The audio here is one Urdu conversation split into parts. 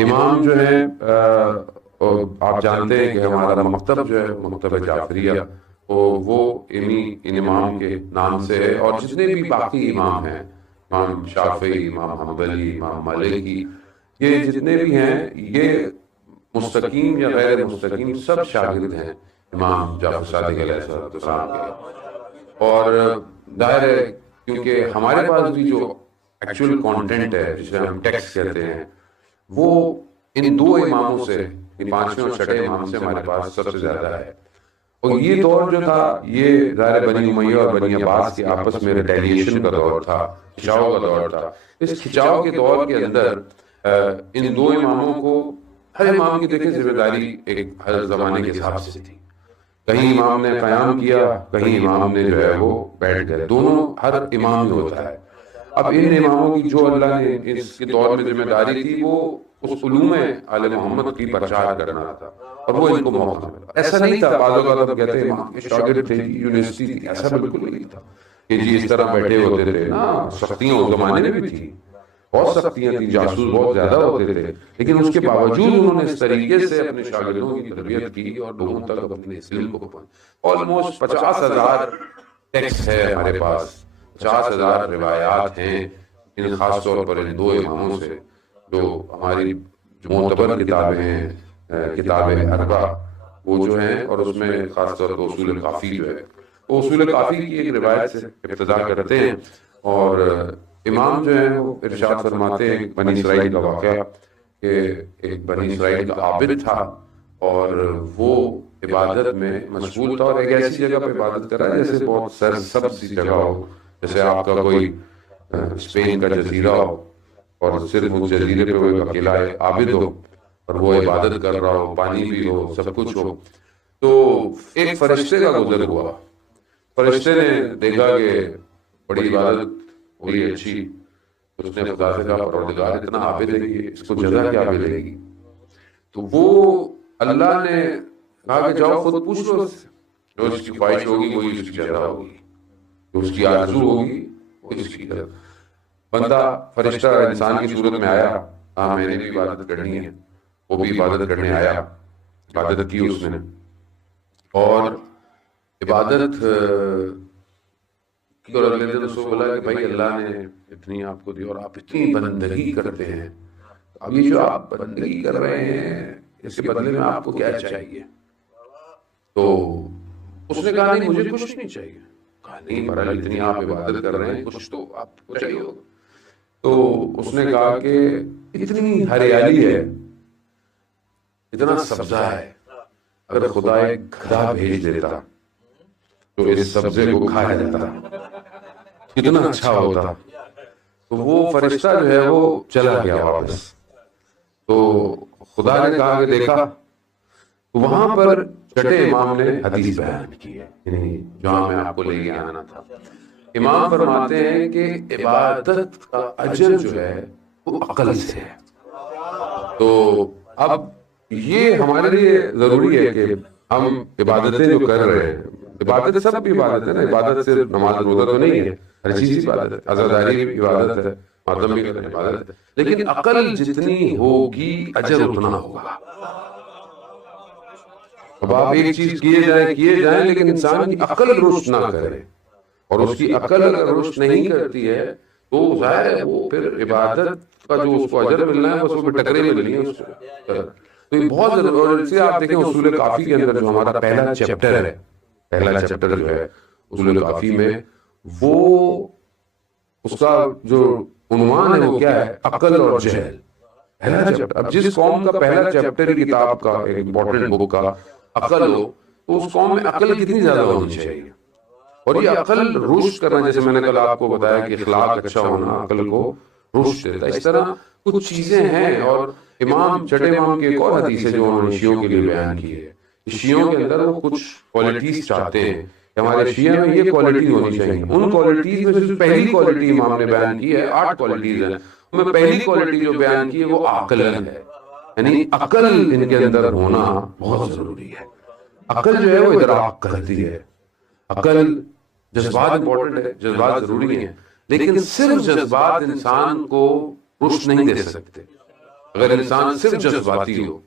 امام جو ہے آپ جانتے ہیں کہ ہمارا مکتب جو ہے مکتب جعفریہ وہ ان امام کے نام سے ہے، اور جتنے بھی باقی امام ہیں، امام شافعی، امام حنبلی، امام مالکی، یہ جتنے بھی ہیں، یہ مستقیم یا غیر مستقیم سب شاگرد ہیں امام جعفر صادق علیہ السلام کے۔ اور ظاہر ہے کیونکہ ہمارے پاس بھی جو ایکچوئل کانٹینٹ ہے، جسے ہم ٹیکسٹ کہتے ہیں، وہ ان دو اماموں سے، ان پانچویں اور چھٹے امام سے ہمارے پاس سب سے زیادہ ہے۔ اور یہ دور جو تھا، یہ ظاہر بنی امیہ اور بنی عباس کے آپس میں ریٹیلیشن کا دور تھا، کھچاؤ کا دور تھا۔ اس کھچاؤ کے دور کے اندر ان دو اماموں کو، ہر امام کی دیکھیں ذمہ داری ایک ہر زمانے کے حساب سے تھی۔ کہیں امام نے قیام کیا، کہیں امام نے جو ہے وہ بیٹھ گئے، دونوں ہر امام میں ہوتا ہے۔ اب ان اماموں کی جو اللہ نے اس کے دور میں ذمہ داری تھی، وہ اس علوم آل محمد کی پرچار کرنا تھا، اور وہ ان کو موقع ملا۔ ایسا نہیں تھا، بعض اوقات ہم کہتے ہیں امام کے شاگرد تھے، یونیورسٹی تھی، ایسا بالکل نہیں تھا کہ جی اس طرح بیٹھے ہوتے تھے نا۔ سختیاں اس زمانے میں بھی تھیں، بہت سختیاں تھیں، جاسوس بہت زیادہ ہوتے تھے، لیکن اس کے باوجود انہوں نے اس طریقے سے اپنے شاگردوں کی تربیت کی اور لوگوں تک اپنے اس علم کو پہنچایا۔ آلموسٹ 50,000 ٹیکسٹ ہے ہمارے پاس، 50,000 روایات ہیں، ان خاص طور پر ان دو اماموں سے، جو ہماری جو معتبر کتابیں ہیں، کتاب اربع وہ جو ہیں، اور اس میں خاص طور پر اصول کافی جو ہے، وہ اصول کافی کی ایک روایت سے ابتدا کرتے ہیں۔ اور امام جو ہیں وہ ارشاد فرماتے ہیں بنی اسرائیل کا واقعہ، کہ ایک بنی اسرائیل کا عابد تھا، اور وہ عبادت میں مشغول تھا، اور ایک ایسی جگہ پہ عبادت کر رہا ہے جیسے بہت سرسبز سی جگہ ہو، جیسے آپ کا کوئی اسپین کا جزیرہ ہو، اور صرف اس جزیرے پہ وہ ایک اکیلا عابد ہو، اور وہ عبادت کر رہا ہو، پانی بھی ہو، سب کچھ ہو۔ تو ایک فرشتے کا گزر ہوا، فرشتے نے دیکھا کہ بڑی عبادت ہو رہی ہے اچھی، اس نے خدا سے کہا پروردگار اتنا عابد ہے کہ اس کو جگہ کیا ملے گی؟ تو وہ اللہ نے کہا کہ جاؤ خود پوچھ لو اس سے، جو اس کی خواہش ہوگی وہی اس کی جگہ ہوگی، جو اس کی آرزو ہوگی وہ اس کی جگہ۔ بندہ فرشتہ انسان کی صورت میں آیا، ہاں میں نے بھی عبادت کرنی ہے، وہ بھی عبادت کرنے آیا، عبادت کی اس نے، اور عبادت کی، اور اگلے دن اس کو بولا کہ بھائی اللہ نے اتنی آپ کو دی اور آپ اتنی بندگی کرتے ہیں، اب یہ جو آپ بندگی کر رہے ہیں اس کے بدلے میں آپ کو کیا چاہیے؟ تو اس نے کہا نہیں مجھے کچھ نہیں چاہیے۔ کہا نہیں بہرحال اتنی آپ عبادت کر رہے ہیں، کچھ تو آپ کو چاہیے ہوگا۔ تو اس نے کہا کہ اتنی ہریالی ہے، اتنا سبزہ ہے، اگر خدا ایک گدھا بھیج دیتا تو اس سبزے کو کھایا جاتا کتنا اچھا ہوتا۔ تو وہ فرشتہ جو ہے وہ چلا گیا واپس۔ تو خدا نے کہا کہ دیکھا، وہاں پر چھٹے امام نے حدیث بیان کی ہے، یعنی جہاں میں آپ کو لے کے آنا تھا۔ امام فرماتے ہیں کہ عبادت کا اجر جو ہے وہ عقل سے ہے۔ تو اب یہ ہمارے لیے ضروری ہے کہ ہم عبادتیں جو کر رہے ہیں، عبادت سب بھی عبادت ہے نا، عبادت صرف نماز روزہ تو نہیں ہے، ہر چیز کی عبادت ہے، عزاداری بھی عبادت ہے، ماتم بھی عبادت ہے، لیکن عقل جتنی ہوگی اجر اتنا ہوگا۔ اب آپ ایک چیز کیے جائیں لیکن انسان کی عقل رشد نہ کرے، اور اس کی عقل اگر رشد نہیں کرتی ہے تو ظاہر ہے وہ پھر عبادت کا جو اس کو اجر ملنا ہے بس وہ ٹکرے ملنی ہے اس کو۔ تو یہ بہت ضروری، اور اس سے آپ دیکھیں اصول کافی کے اندر جو ہمارا پہلا چیپٹر ہے، پہلا چیپٹر جو ہے اصول کافی میں، وہ اس کا جو عنوان ہے وہ کیا ہے؟ عقل اور جہل، پہلا چیپٹر۔ اب جس قوم کا پہلا چیپٹر کتاب کا ایک امپورٹنٹ بک کا عقل ہو، تو اس قوم میں عقل کتنی زیادہ ہونی چاہیے، اور یہ عقل رشد کرنا، جیسے میں نے کل آپ کو بتایا کہ اخلاق اچھا ہونا عقل کو رشد دیتا ہے، اس طرح کچھ چیزیں ہیں۔ اور امام چھٹے امام کی ایک اور حدیث ہے جو انہوں نے شیعوں کے لیے بیان کی ہے، شیعوں کے اندر وہ کچھ کوالٹیز چاہتے ہیں کہ ہمارے شیعہ میں یہ کوالٹی ہونی چاہیے۔ ان کوالٹیز میں سے پہلی کوالٹی امام نے بیان کی ہے، 8 کوالٹیز ہیں، ان میں پہلی کوالٹی جو بیان کی ہے وہ عقل ہے، یعنی عقل ان کے اندر ہونا بہت ضروری ہے۔ عقل جو ہے وہ ادراک کرتی ہے، عقل، جذبات امپورٹنٹ ہے، جذبات ضروری ہیں، لیکن صرف جذبات انسان کو رشد نہیں دے سکتے۔ اگر انسان صرف جذباتی ہو،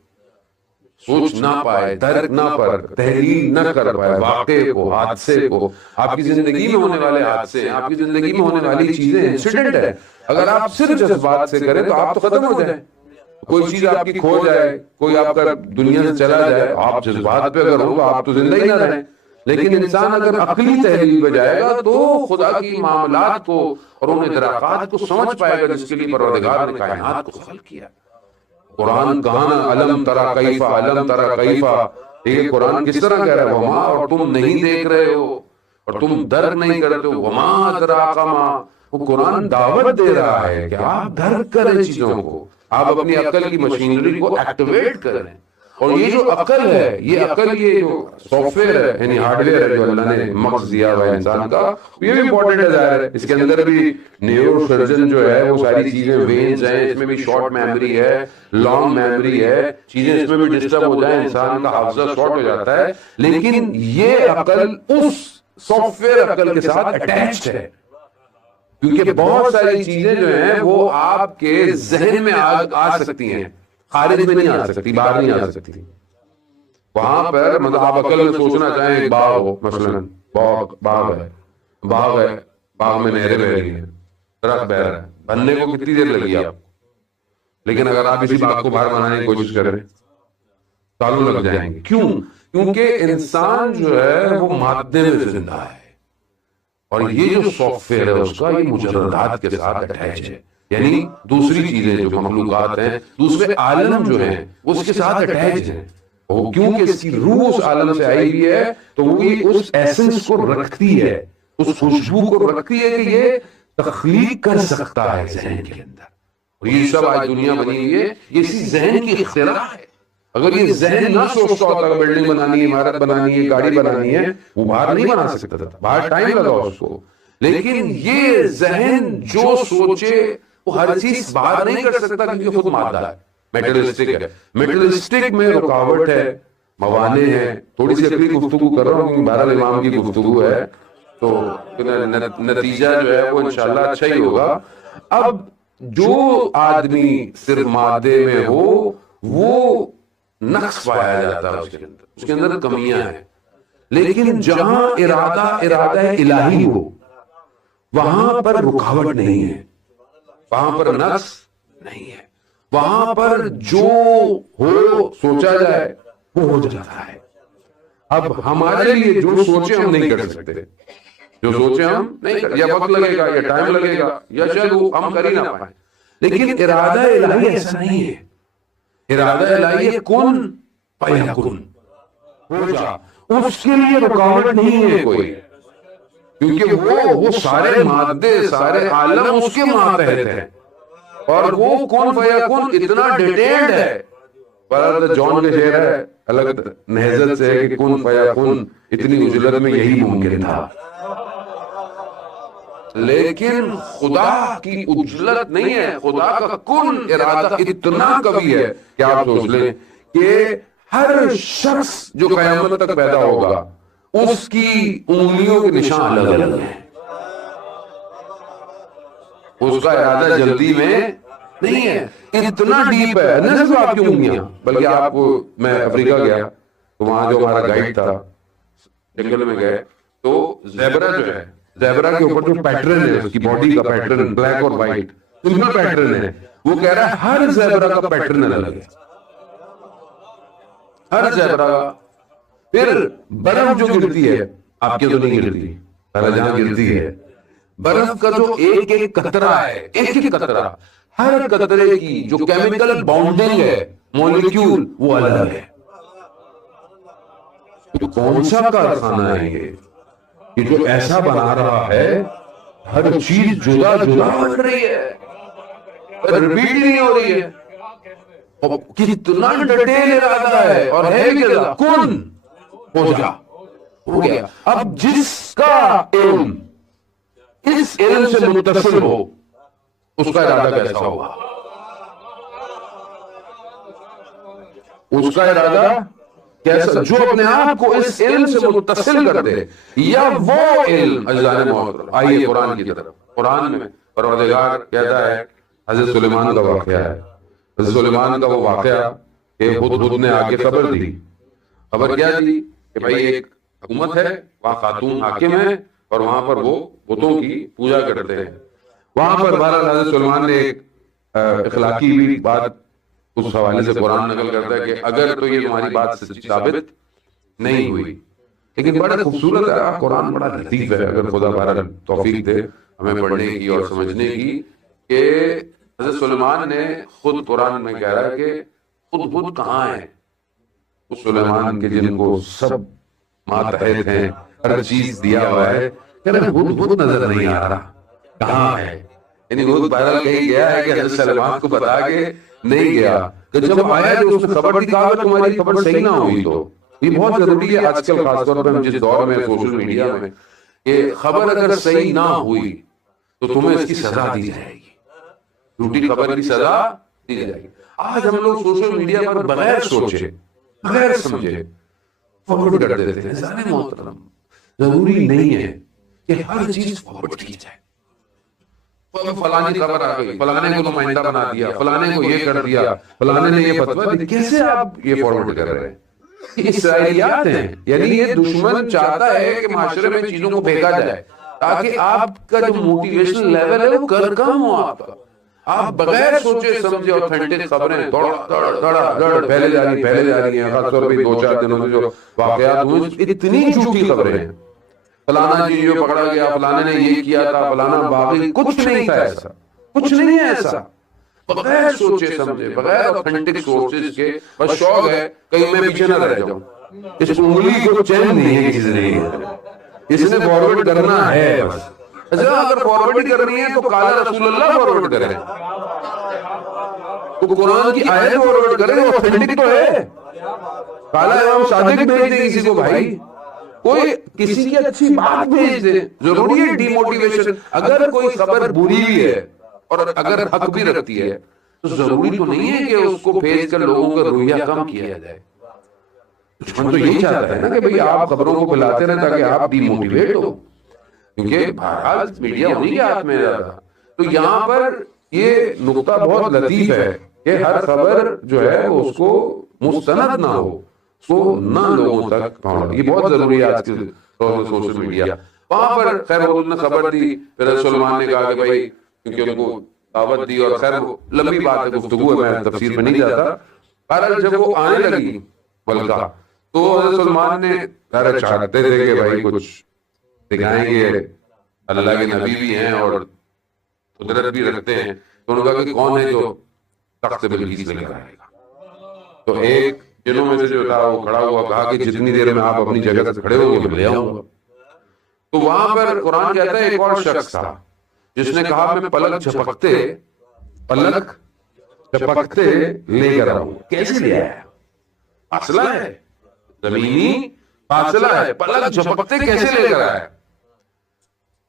سوچ نہ پائے، درک نہ پر تحلیل نہ کر پائے واقعے کو، حادثے کو، آپ کی زندگی میں ہونے والے حادثے ہیں، آپ کی زندگی میں ہونے والی چیزیں انسیڈنٹ ہے، اگر آپ صرف جذبات سے کریں تو آپ تو ختم ہو جائیں. کوئی چیز آپ کی کھو جائے، کوئی آپ کا دنیا سے چلا جائے، آپ جذبات پہ اگر ہو تو آپ تو زندہ ہی نہ رہیں. لیکن انسان اگر عقلی تحلیل پہ جائے گا تو خدا کی معاملات کو اور ان ادراکات کو سمجھ پائے گا جس کے لیے پروردگار نے کائنات کو خلق کیا. قرآن کہاں نا علم ترا کیفا، علم ترا کیفا، یہ قرآن کس طرح کہہ رہا ہے وما، اور تم نہیں دیکھ رہے ہو اور تم درک نہیں کرتے ہو. وما ادراک ما، وہ قرآن دعوت دے رہا ہے کہ آپ درک کریں چیزوں کو، آپ اپنی عقل کی مشینری کو ایکٹیویٹ کریں. اور یہ جو عقل ہے، یہ عقل، یہ جو سافٹ ویئر ہے یعنی ہارڈ ویئر ہے جو اللہ نے مغز دیا ہوا ہے انسان کا، یہ بھی امپورٹنٹ ہے ظاہر ہے. اس کے اندر بھی نیورو سرجن جو ہے وہ ساری چیزیں، وینز ہیں اس میں بھی، شارٹ میموری ہے، لانگ میموری ہے، چیزیں اس میں بھی ڈسٹرب ہو جائیں انسان کا حافظہ شارٹ ہو جاتا ہے. لیکن یہ عقل اس سافٹ ویئر عقل کے ساتھ اٹیچڈ ہے، کیونکہ بہت ساری چیزیں جو ہیں وہ آپ کے ذہن میں آ سکتی ہیں، خارج میں نہیں آ سکتی، باہر نہیں آ سکتی. وہاں پر مطلب آپ عقل میں سوچنا چاہیں ایک باغ ہو، مثلا باغ ہے، باغ میں نہریں بہ رہی ہیں، درخت بہ رہا ہے، بننے کو کتنی دیر لگی آپ کو، لیکن اگر آپ اسی باغ کو باہر بنانے کی کوشش کریں سالوں لگ جائیں گے. کیوں؟ کیونکہ انسان جو ہے وہ مادے میں زندہ ہے، اور یہ جو سافٹ ویئر ہے اس کا یہ مجردات کے ساتھ اٹیچ ہے، یعنی دوسری چیزیں جو مخلوقات ہیں، دوسرے عالم جو ہیں وہ اس کے ساتھ اٹیچ ہیں. وہ کیونکہ اس کی روح اس عالم سے آئی ہوئی ہے تو وہ اس ایسنس کو رکھتی ہے، اس خوشبو کو رکھتی ہے کہ یہ تخلیق کر سکتا ہے ذہن کے اندر. اور یہ سب آج دنیا بنی ہوئی ہے یہ اسی ذہن کی اختراع ہے. اگر یہ ذہن نہ سوچتا ہوتا کہ بلڈنگ بنانی ہے، عمارت بنانی ہے، گاڑی بنانی ہے، وہ باہر نہیں بنا سکتا تھا، باہر ٹائم لگا اس کو. لیکن یہ ذہن جو سوچے وہ ہر چیز باہر نہیں کر سکتا کیونکہ خود مادہ ہے، میٹرلسٹک ہے. میٹرلسٹک میں رکاوٹ ہے، موانع ہے. تھوڑی سی عقلی گفتگو کر رہا ہوں، بہرحال امام کی گفتگو ہے تو نتیجہ جو ہے وہ انشاءاللہ اچھا ہی ہوگا. اب جو آدمی صرف مادے میں ہو وہ نقص پایا جاتا ہے اس کے اندر کمیاں ہیں. لیکن جہاں ارادہ الہی ہو وہاں پر رکاوٹ نہیں ہے، وہاں پر نقص نہیں ہے، وہاں پر جو ہو سوچا جائے وہ ہو جاتا ہے. اب ہمارے لیے جو سوچے ہم نہیں کر سکتے، جو سوچے ہم نہیں کر، یا وقت لگے گا یا ٹائم لگے گا یا چلو ہم کر ہی نہ پائیں. لیکن ارادہ الہی ایسا نہیں ہے. ارادہ الہی ہے کن فیکن، ہو جا. اس کے لیے رکاوٹ نہیں ہے کوئی، کیونکہ وہ سارے مادے، سارے عالم اس کے ماتحت ہیں، اور وہ کن فیکن اتنا ڈیٹیلڈ ہے. پر جان کا شعر ہے الگ نہضت سے کہ کن فیکن اتنی اجلت میں یہی ممکن تھا. لیکن خدا کی اجلت نہیں ہے، خدا کا کن ارادہ اتنا کبھی ہے کہ آپ سوچ لیں کہ ہر شخص جو قیامت تک پیدا ہوگا اس کی انگلیوں کے نشان الگ الگ ہیں. اس کا ارادہ جلدی میں نہیں ہے، اتنا ڈیپ ہے. نہ صرف آپ کی انگلیاں بلکہ آپ کو، میں افریقہ گیا تو وہاں جو ہمارا گائیڈ تھا، جنگل میں گئے تو زیبرا جو ہے، زیبرا کے اوپر جو پیٹرن ہے، اس کی باڈی کا پیٹرن بلیک اور وائٹ سمپل پیٹرن ہے. وہ کہہ رہا ہے ہر زیبرا کا پیٹرن الگ ہے، ہر زیبرا کا. پھر برف جو گرتی ہے آپ کے تو نہیں گرتی، جہاں گرتی ہے برف کا جو ایک ایک قطرہ ہے، ایک ایک قطرہ، ہر قطرے کی جو کیمیکل باؤنڈنگ ہے، مولکیول، وہ الگ ہے. تو کون سا کارخانہ ہے یہ جو ایسا بنا رہا ہے، ہر چیز جدا جدا بن رہی ہے، ریپیٹ نہیں ہو رہی ہے. کتنا ڈیٹیل ارادہ ہے، اور ہے بھی کیا کن ہو جا، ہو گیا. اب جس کا علم اس علم سے متصل ہو اس کا ارادہ کیسا ہوگا؟ اس کا ارادہ کیسا؟ جو اپنے آپ کو اس علم سے متصل کر دے، یا وہ علم. اجزائے محترم آئیے قرآن کی طرف. قرآن میں پروردگار کہتا ہے، حضرت سلیمان کا واقعہ ہے، حضرت سلیمان کا وہ واقعہ کہ ہدہد نے آ کے خبر دی. خبر کیا دی کہ بھائی ایک حکومت ہے, وہاں خاتون حاکم ہے اور وہاں پر وہ بتوں کی پوجا کرتے ہیں. وہاں پر بہرحال حضرت سلیمان نے ایک اخلاقی بھی بات اس حوالے سے قرآن نقل کرتا ہے کہ اگر تو یہ تمہاری بات سچی ثابت نہیں ہوئی. لیکن بڑا خوبصورت ہے قرآن, بڑا لطیف ہے. اگر خدا بہرحال توفیق دے ہمیں پڑھنے کی اور سمجھنے کی, کہ حضرت سلیمان نے خود قرآن میں کہہ رہا ہے کہ خود کہاں ہے اس سلیمان کے جن کو سب ماتحت ہیں, ہر چیز دیا ہوا ہے, خود نظر نہیں آ رہا کہاں ہے. یعنی وہ بہرحال کہیں گیا ہے کہ حضرت سلیمان کو بتا کے نہیں گیا, کہ جب آیا تو اس نے خبر دی, کہا تمہاری خبر صحیح نہ ہوئی تو. یہ بہت ضروری ہے آج کل, خاص طور پر ہم جس دور میں سوشل میڈیا میں, کہ خبر اگر صحیح نہ ہوئی تو تمہیں اس کی سزا دی جائے گی, جھوٹی خبر کی سزا دی جائے گی. آج ہم لوگ سوشل میڈیا پر بغیر سوچے بغیر سمجھے فارورڈ کر دیتے ہیں. ظالم محترم, ضروری نہیں ہے کہ ہر چیز فارورڈ کی جائے. فلانی خبر آ گئی, فلانے کو نمائندہ بنا دیا, فلانے کو یہ کر دیا, فلانے نے یہ فتویٰ دیا. کیسے آپ یہ فارورڈ کر رہے ہیں؟ یہ اسرائیلیات ہیں. یعنی یہ دشمن چاہتا ہے کہ معاشرے میں چیزوں کو پھینکا جائے تاکہ آپ کا جو موٹیویشن لیول ہے وہ کم ہو. آپ بغیر سوچے سمجھے اوتھینٹک خبریں دڑ پھیلے جا رہی ہیں. خاص طور پہ 2-4 دنوں میں جو واقعات ہوئے, اتنی جھوٹی خبریں ہیں. فلانا جی جو پکڑا گیا, فلانے نے یہ کیا تھا, فلانا باغی, کچھ نہیں تھا ایسا, کچھ نہیں ہے ایسا. بغیر سوچے سمجھے, بغیر اوتھینٹک سورسز کے, بس شوق ہے کہیں میں پیچھے نہ رہ جاؤں. اس انگلی کو چین نہیں ہے کسی نے, اس نے فارورڈ کرنا ہے بس. اچھا اگر فارورڈ کرنی ہے تو قال رسول اللہ فارورڈ کریں, تو قرآن کی آیت فارورڈ کریں, اوتھینٹک تو ہے. قال امام صادق بھیج دیں کسی کو بھائی, کوئی کسی کی اچھی بات بھیج دے. ضروری ہے ڈی موٹیویشن. اگر کوئی خبر بری ہے اور اگر حق بھی رکھتی ہے تو ضروری تو نہیں ہے کہ اس کو بھیج کر لوگوں کا رویہ کم کیا جائے. دشمن تو یہی چاہتا ہے نا کہ بھئی آپ خبروں کو پھیلاتے رہیں تاکہ آپ ڈی موٹیویٹ ہو, کیونکہ بہرحال میڈیا انہی کے ہاتھ میں رہتا. تو یہاں پر یہ نقطہ بہت لطیف ہے کہ ہر خبر جو ہے اس کو مستند نہ ہو, تو نہ لوگوں تک پہنچ. یہ بہت ضروری ہے آج کے سوشل میڈیا. وہاں پر خیر انہوں نے خبر دی, پھر سلیمان نے کہا کہ بھائی, کیونکہ ان کو دعوت دی, اور خیر لمبی بات ہے, گفتگو ہے, میں تفسیر میں نہیں جاتا. بہرحال جب وہ آنے لگی ملکہ, تو حضرت سلیمان نے خیر چاہتے تھے کہ بھائی کچھ دکھائیں گے, اللہ کے نبی بھی ہیں اور قدرت بھی رکھتے ہیں. تو انہوں نے کہا کہ کون ہے جو تخت بلقیس لے کر آئے گا. تو ایک جنہوں میں سے جو تھا وہ کھڑا ہوا, کہا کہ جتنی دیر میں آپ اپنی جگہ سے کھڑے ہو گے میں لے آؤں گا. تو وہاں پر قرآن کہتا ہے ایک اور شخص تھا جس نے کہا میں پلک جھپکتے لے کر آؤں. کیسے لے آیا؟ فاصلہ ہے, زمینی فاصلہ ہے, پلک جھپکتے کیسے لے کر آیا؟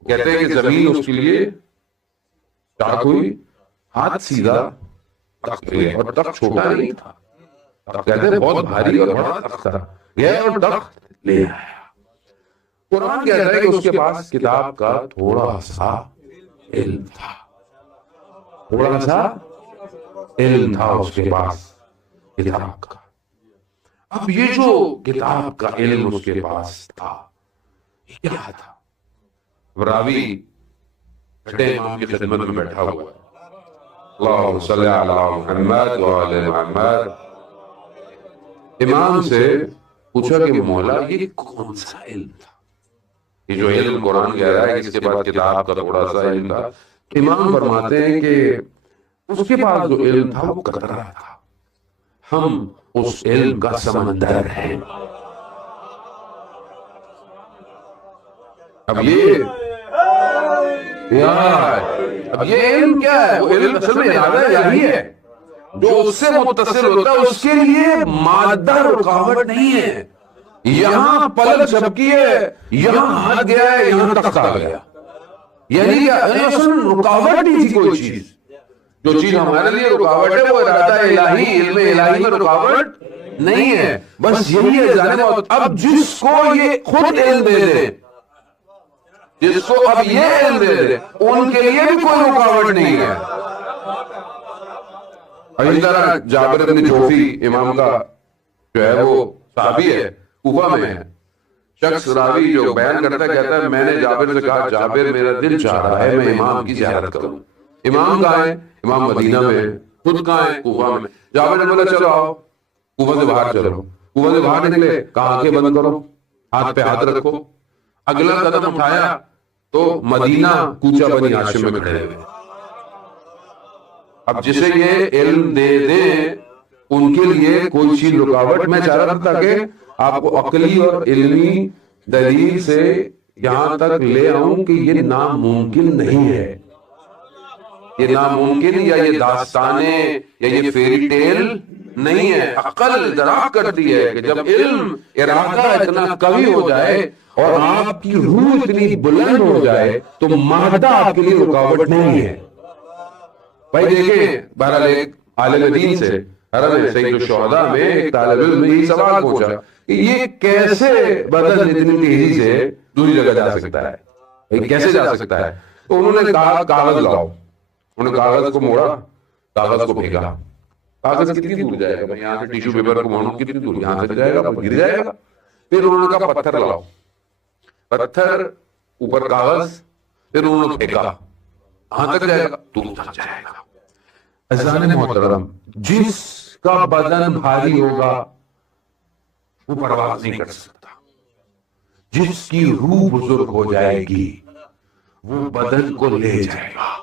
کہتے ہیں کہ زمین اس کے لیے چاک ہوئی, ہاتھ سیدھا, تخت لے, اور تخت چھوٹا نہیں تھا, کہتے ہیں بہت بھاری اور بڑا تخت تھا, گیا اور تخت لے آیا. قرآن کہتا ہے کہ اس کے پاس کتاب کا تھوڑا سا علم تھا, تھوڑا سا علم تھا اس کے پاس کتاب کا. اب یہ جو کتاب کا علم اس کے پاس تھا, یہ کیا تھا؟ راوی چھٹے امام کی خدمت میں بیٹھا ہوا ہے, اللہم صلی علی محمد وعلی محمد. امام سے پوچھا کہ مولا یہ کون سا علم تھا؟ یہ جو علم قرآن کہہ رہا ہے کہ اس کے بعد کتاب کا تھوڑا سا علم تھا. امام فرماتے ہیں کہ اس کے پاس جو علم تھا وہ قطرہ تھا, ہم اس علم کا سمندر ہیں. اب یہ علم کیا ہے؟ وہ علم اصل میں ارادہ الہی ہے, جو اس سے متصل ہوتا ہے اس کے لیے مادہ رکاوٹ نہیں ہے. یہاں پلک جھپکی ہے, یہاں ہاتھ گیا ہے, یہاں تخت آ گیا. یعنی اصل رکاوٹ نہیں تھی کوئی چیز. جو چیز ہمارے لیے رکاوٹ ہے وہ ارادہ الہی, علم الہی میں رکاوٹ نہیں ہے. بس یہی ہے ظالم. اب جس کو یہ خود علم دے دے, جس کو اب یہ علم دے دے, ان کے لیے بھی کوئی رکاوٹ نہیں ہے. اسی طرح جابر بن جوفی امام کا جو ہے وہ صحابی ہے، کوفہ میں ہے، شخص راوی جو بیان کرتا ہے کہتا ہے میں نے جابر سے کہا جابر میرا دل چاہ رہا ہے میں امام کی زیارت کروں۔ امام کہاں ہے؟ امام مدینہ میں ہے، خود کہاں ہے؟ کوفہ میں۔ جابر نے بولا چلو آؤ کوفہ سے باہر چلو، کوفہ سے باہر نکلے، کہا آنکھیں بند کرو، ہاتھ پہ ہاتھ رکھو، اگلا قدم اٹھایا تو مدینہ کوچہ بنی ہاشم میں کھڑے ہوئے۔ اب جسے یہ علم دے دیں ان کے لیے کوئی چیز رکاوٹ، میں چاہ رہا تھا کہ آپ کو عقلی اور علمی دلیل سے یہاں تک لے آؤں کہ یہ ناممکن نہیں ہے، یہ ناممکن یا یہ داستانیں یا یہ فیری ٹیل نہیں ہے۔ عقل دراک کرتی ہے کہ جب علم ارادہ اتنا قوی ہو جائے اور آپ کی روح اتنی بلند ہو جائے تو مادہ آپ کے لیے رکاوٹ نہیں ہے۔ بھائی دیکھیں، بہرحال ایک عالم دین سے حرم سید الشہداء میں ایک طالب علم میں یہ سوال پوچھا کہ یہ کیسے بدن اتنی تیزی سے دوسری جگہ جا سکتا ہے، یہ کیسے جا سکتا ہے؟ تو انہوں نے کہا کاغذ لاؤ، انہوں نے کاغذ کو موڑا، کاغذ کو پھینکا، کاغذ کتنی دور جائے گا؟ بھائی یہاں سے ٹیشو پیپر کو موڑوں کتنی دور، یہاں سے جائے گا، گر جائے گا۔ پھر انہوں نے کہا پتھر لاؤ، پتھر اوپر کاغذ، پھر انہوں نے پھینکا، کہاں تک جائے گا؟ دور تک جائے گا۔ عزیزان محترم، جس کا بدن بھاری ہوگا وہ پرواز نہیں کر سکتا، جس کی روح بزرگ ہو جائے گی وہ بدن کو لے جائے گا۔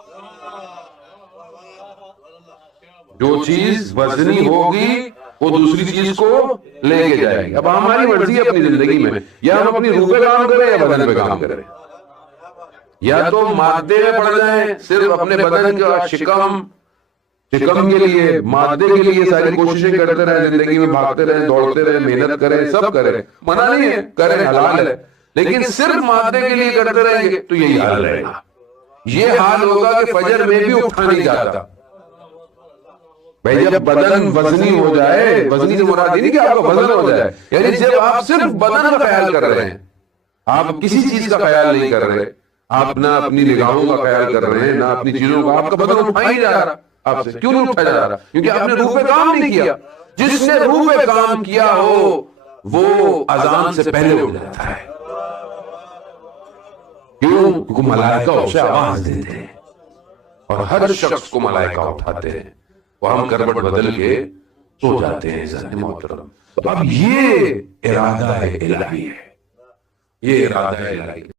جو چیز وزنی ہوگی وہ دوسری چیز کو لے کے جائے گی۔ اب ہماری مرضی ہے اپنی زندگی میں، یا ہم اپنی روح پہ کام کریں یا بدن پہ کام کریں، یا تو مادے میں پڑ جائیں، صرف اپنے بدن کا شکم کے لیے، مادے کے لیے ساری کوششیں کرتے رہیں، زندگی میں بھاگتے رہیں، دوڑتے رہیں، محنت کریں، سب کریں، منع نہیں ہے، کریں، حلال ہے، لیکن صرف مادے کے لیے کرتے رہیں گے تو یہی حال رہے گا۔ یہ حال ہوگا کہ فجر میں بھی اٹھا نہیں جاتا۔ بھائی جب بدن وزنی ہو جائے، وزنی سے مراد نہیں کہ آپ کا وزن ہو جائے، یعنی جب آپ صرف بدن کا خیال کر رہے ہیں، آپ کسی چیز کا خیال نہیں کر رہے، آپ نہ اپنی نگاہوں کا خیال کر رہے ہیں، نہ اپنی چیزوں کا، آپ کا بدن اٹھا ہی جا رہا، آپ سے کیوں نہیں اٹھا جا رہا؟ کیونکہ آپ نے روح پہ کام نہیں کیا۔ جس نے روح پہ کام کیا ہو وہ اذان سے پہلے اٹھ جاتا ہے۔ کیوں؟ کیونکہ ملائکہ اسے آواز دیتے ہیں اور ہر شخص کو ملائکہ اٹھاتے ہیں، وہ ہم کربٹ بدل کے سو جاتے ہیں۔ عزیزان محترم، اب یہ ارادہ الہی ہے، یہ ارادہ الہی ہے۔